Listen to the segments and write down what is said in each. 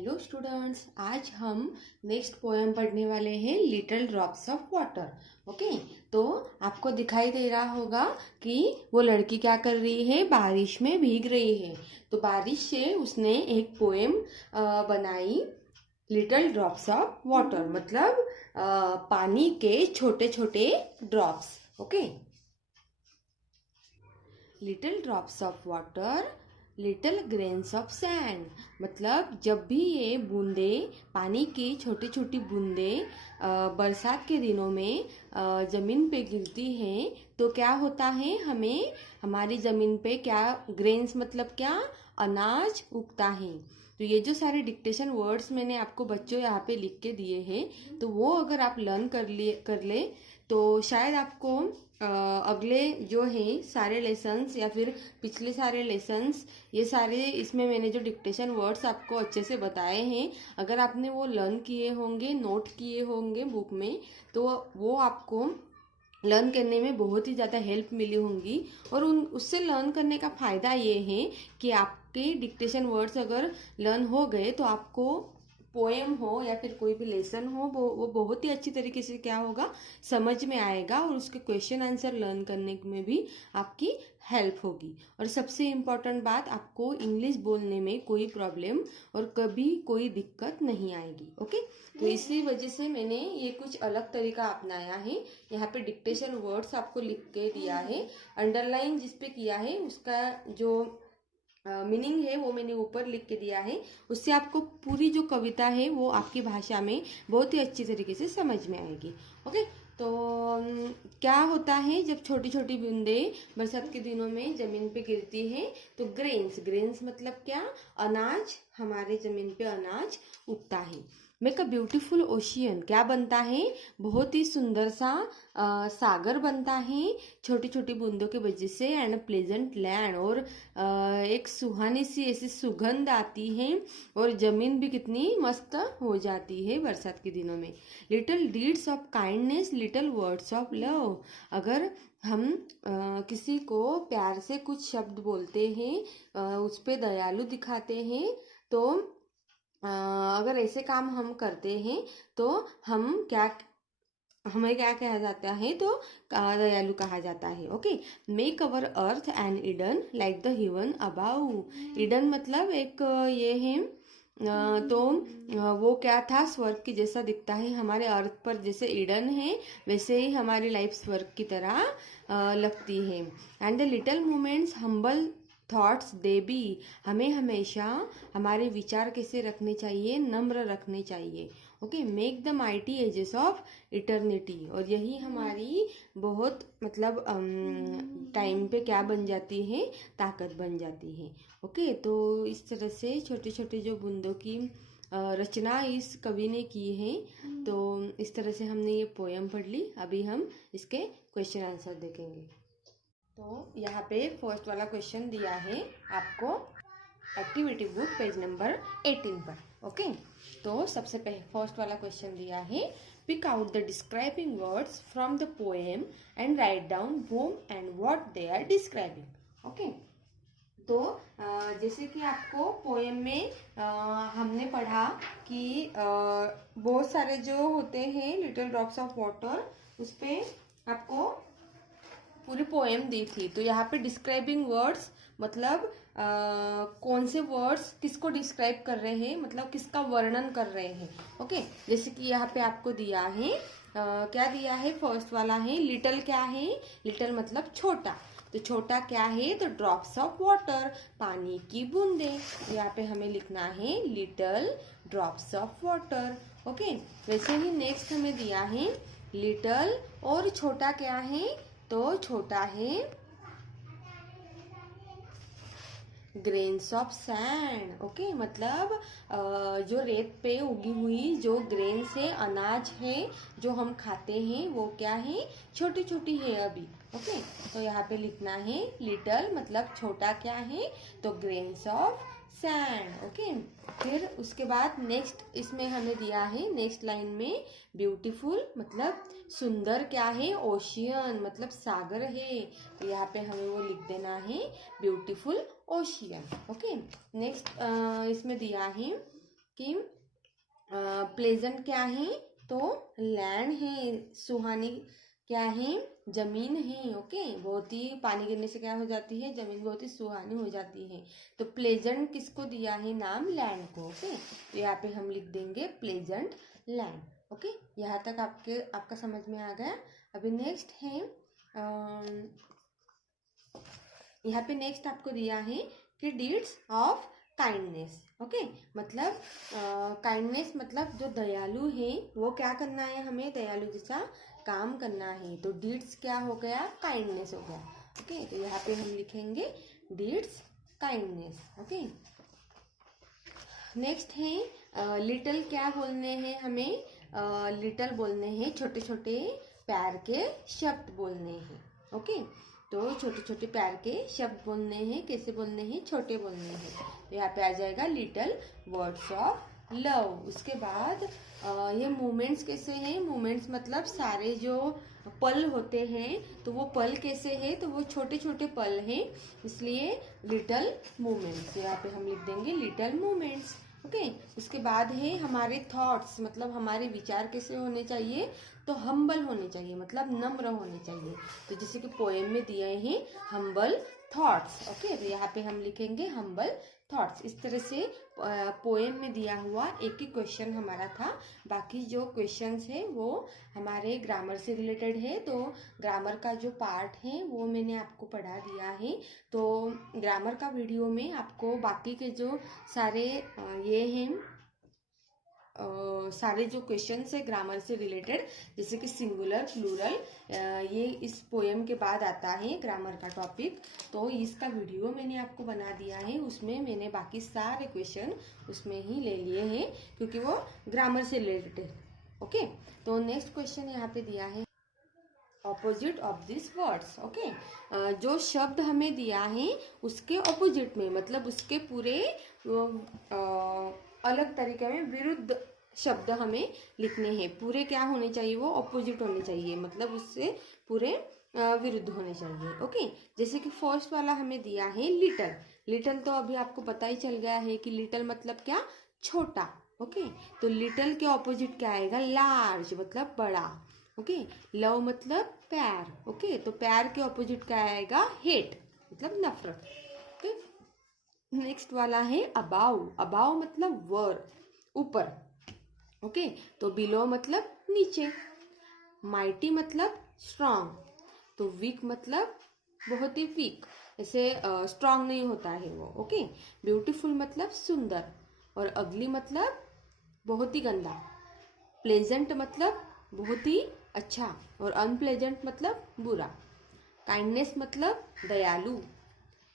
Hello students, आज हम next poem पढ़ने वाले हैं little drops of water. Okay, तो आपको दिखाई दे रहा होगा कि वो लड़की क्या कर रही है, बारिश में भीग रही है। तो बारिश से उसने एक पोएम बनाई, लिटिल ड्रॉप्स ऑफ वाटर, मतलब पानी के छोटे छोटे drops. Okay, little drops of water, little grains of sand, मतलब जब भी ये बूंदे, पानी की छोटी छोटी बूंदे बरसात के दिनों में ज़मीन पे गिरती हैं तो क्या होता है, हमें हमारी ज़मीन पे क्या, ग्रेन्स मतलब क्या, अनाज उगता है। तो ये जो सारे डिक्टेशन वर्ड्स मैंने आपको बच्चों यहाँ पे लिख के दिए हैं, तो वो अगर आप लर्न कर ले तो शायद आपको अगले जो है सारे लेसन्स या फिर पिछले सारे लेसन्स, ये सारे इसमें मैंने जो डिक्टेशन वर्ड्स आपको अच्छे से बताए हैं, अगर आपने वो लर्न किए होंगे, नोट किए होंगे बुक में, तो वो आपको लर्न करने में बहुत ही ज़्यादा हेल्प मिली होंगी। और उससे लर्न करने का फ़ायदा ये है कि आपके डिक्टेशन वर्ड्स अगर लर्न हो गए तो आपको पोएम हो या फिर कोई भी लेसन हो, वो बहुत ही अच्छी तरीके से क्या होगा, समझ में आएगा और उसके क्वेश्चन आंसर लर्न करने में भी आपकी हेल्प होगी। और सबसे इम्पोर्टेंट बात, आपको इंग्लिश बोलने में कोई प्रॉब्लम और कभी कोई दिक्कत नहीं आएगी। ओके, तो इसी वजह से मैंने ये कुछ अलग तरीका अपनाया है। यहाँ पे डिक्टेशन वर्ड्स आपको लिख के दिया है, अंडरलाइन जिस पे किया है उसका जो मीनिंग है वो मैंने ऊपर लिख के दिया है। उससे आपको पूरी जो कविता है वो आपकी भाषा में बहुत ही अच्छी तरीके से समझ में आएगी। ओके, तो क्या होता है जब छोटी छोटी बूंदें बरसात के दिनों में जमीन पे गिरती है, तो ग्रेन्स, ग्रेन्स मतलब क्या, अनाज, हमारे जमीन पे अनाज उगता है। मेक अ ब्यूटीफुल ओशियन, क्या बनता है, बहुत ही सुंदर सा सागर बनता है छोटी छोटी बूंदों के वजह से। एंड प्लेजेंट लैंड, और एक सुहानी सी ऐसी सुगंध आती है और जमीन भी कितनी मस्त हो जाती है बरसात के दिनों में। Little deeds of kindness, little words of love, अगर हम किसी को प्यार से कुछ शब्द बोलते हैं, उस पर दयालु दिखाते हैं, तो अगर ऐसे काम हम करते हैं तो हमें क्या कहा जाता है, तो दयालु कहा जाता है। Okay, make our earth and Eden like the heaven above, Eden मतलब एक ये है, तो वो क्या था, स्वर्ग की जैसा दिखता है। हमारे अर्थ पर जैसे ईडन है वैसे ही हमारी लाइफ स्वर्ग की तरह लगती है। And the little moments humble thoughts they B, हमें हमेशा हमारे विचार कैसे रखने चाहिए, नम्र रखने चाहिए। Okay, make the mighty ages of eternity, और यही हमारी बहुत मतलब टाइम पे क्या बन जाती है, ताकत बन जाती है। ओके, तो इस तरह से छोटे छोटे जो बूंदों की रचना इस कवि ने की है। तो इस तरह से हमने ये पोएम पढ़ ली। अभी हम इसके क्वेश्चन आंसर देखेंगे। तो यहाँ पे फर्स्ट वाला क्वेश्चन दिया है आपको एक्टिविटी बुक पेज नंबर 18 पर। ओके, तो सबसे पहले फर्स्ट वाला क्वेश्चन दिया है, pick out the describing words from the poem and write down whom and what they are describing. Okay, तो जैसे कि आपको पोएम में हमने पढ़ा कि बहुत सारे जो होते हैं लिटिल ड्रॉप्स ऑफ वाटर, उस पे आपको पूरी पोएम दी थी। तो यहाँ पे डिस्क्राइबिंग वर्ड्स मतलब कौन से वर्ड्स किसको डिस्क्राइब कर रहे हैं, मतलब किसका वर्णन कर रहे हैं। ओके, जैसे कि यहाँ पे आपको दिया है, क्या दिया है, फर्स्ट वाला है लिटिल, क्या है, लिटिल मतलब छोटा, तो छोटा क्या है, तो ड्रॉप्स ऑफ वाटर, पानी की बूंदे। यहाँ पे हमें लिखना है little drops of water. Okay, वैसे ही नेक्स्ट हमें दिया है लिटिल, और छोटा क्या है, तो छोटा है ग्रेन्स ऑफ सैंड। ओके, मतलब जो रेत पे उगी हुई जो ग्रेन्स है, अनाज है जो हम खाते हैं, वो क्या है, छोटी छोटी है अभी। ओके, तो यहाँ पे लिखना है लिटिल मतलब छोटा क्या है, तो ग्रेन्स ऑफ सैंड। ओके, फिर उसके बाद नेक्स्ट इसमें हमें दिया है नेक्स्ट लाइन में, ब्यूटीफुल मतलब सुंदर क्या है, ओशियन मतलब सागर है, तो यहाँ पे हमें वो लिख देना है ब्यूटीफुल ओशियन। ओके, नेक्स्ट इसमें दिया है कि प्लेजेंट क्या है, तो लैंड है, सुहानी क्या है, जमीन है। ओके, बहुत ही पानी गिरने से क्या हो जाती है, जमीन बहुत ही सुहानी हो जाती है। तो प्लेजेंट किसको दिया है नाम, लैंड को। ओके, तो यहाँ पे हम लिख देंगे प्लेजेंट लैंड। ओके, यहाँ तक आपका समझ में आ गया। अभी नेक्स्ट है, यहाँ पे नेक्स्ट आपको दिया है कि डीड्स ऑफ काइंडनेस। ओके, मतलब काइंडनेस मतलब जो दयालु है वो क्या करना है, हमें दयालु जैसा काम करना है। तो डीड्स क्या हो गया, काइंडनेस हो गया। ओके, तो यहाँ पे हम लिखेंगे डीड्स काइंडनेस। ओके, नेक्स्ट है लिटिल, क्या बोलने हैं हमें, लिटिल बोलने हैं छोटे छोटे प्यार के शब्द बोलने हैं। ओके, तो छोटे छोटे प्यार के शब्द बोलने हैं, कैसे बोलने हैं, छोटे बोलने हैं। तो यहाँ पे आ जाएगा लिटिल वर्ड्स ऑफ लव। उसके बाद ये मोमेंट्स कैसे हैं, मोमेंट्स मतलब सारे जो पल होते हैं, तो वो पल कैसे हैं, तो वो छोटे छोटे पल हैं, इसलिए लिटिल मोमेंट्स। यहाँ पे हम लिख देंगे लिटिल मोमेंट्स। ओके, उसके बाद है हमारे थॉट्स, मतलब हमारे विचार कैसे होने चाहिए, तो हम्बल होने चाहिए, मतलब नम्र होने चाहिए। तो जैसे कि पोएम में दिए हैं हम्बल थॉट्स। ओके, तो यहाँ पे हम लिखेंगे हम्बल थॉट्स। इस तरह से पोएम में दिया हुआ एक ही क्वेश्चन हमारा था, बाकी जो क्वेश्चंस है वो हमारे ग्रामर से रिलेटेड है। तो ग्रामर का जो पार्ट है वो मैंने आपको पढ़ा दिया है। तो ग्रामर का वीडियो में आपको बाकी के जो सारे ये हैं सारे जो क्वेश्चंस है ग्रामर से रिलेटेड, जैसे कि सिंगुलर, प्लूरल, ये इस पोएम के बाद आता है ग्रामर का टॉपिक। तो इसका वीडियो मैंने आपको बना दिया है, उसमें मैंने बाकी सारे क्वेश्चन उसमें ही ले लिए हैं, क्योंकि वो ग्रामर से रिलेटेड है। ओके, तो नेक्स्ट क्वेश्चन यहाँ पे दिया है opposite of this words. Okay, जो शब्द हमें दिया है उसके ऑपोजिट में, मतलब उसके पूरे अलग तरीके में विरुद्ध शब्द हमें लिखने हैं। पूरे क्या होने चाहिए, वो ऑपोजिट होने चाहिए, मतलब उससे पूरे विरुद्ध होने चाहिए। ओके, जैसे कि फर्स्ट वाला हमें दिया है लिटिल। लिटिल तो अभी आपको पता ही चल गया है कि लिटिल मतलब क्या, छोटा। ओके, तो लिटिल के ऑपोजिट क्या आएगा, लार्ज मतलब बड़ा। ओके, लव मतलब प्यार। ओके, तो प्यार के ऑपोजिट क्या आएगा, हेट मतलब नफरत। ओके, नेक्स्ट वाला है अबाउ। अबाउ मतलब वर, ऊपर। ओके, तो बिलो मतलब नीचे। माइटी मतलब स्ट्रांग, तो वीक मतलब बहुत ही वीक, ऐसे स्ट्रांग नहीं होता है वो। ओके, ब्यूटीफुल मतलब सुंदर, और अगली मतलब बहुत ही गंदा। प्लेजेंट मतलब बहुत ही अच्छा, और अनप्लेजेंट मतलब बुरा। काइंडनेस मतलब दयालु,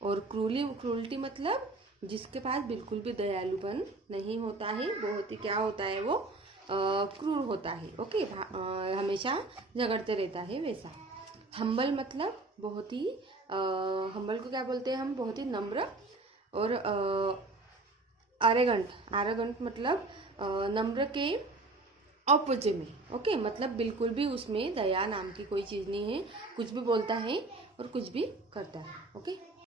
और क्रूलिटी मतलब जिसके पास बिल्कुल भी दयालुपन नहीं होता है, बहुत ही क्या होता है वो, क्रूर होता है। ओके, हमेशा झगड़ते रहता है वैसा। हम्बल मतलब बहुत ही हम्बल को क्या बोलते हैं हम, बहुत ही नम्र। और एरोगेंट मतलब नम्र के ऑपोजिट में। ओके, मतलब बिल्कुल भी उसमें दया नाम की कोई चीज़ नहीं है, कुछ भी बोलता है और कुछ भी करता है। ओके।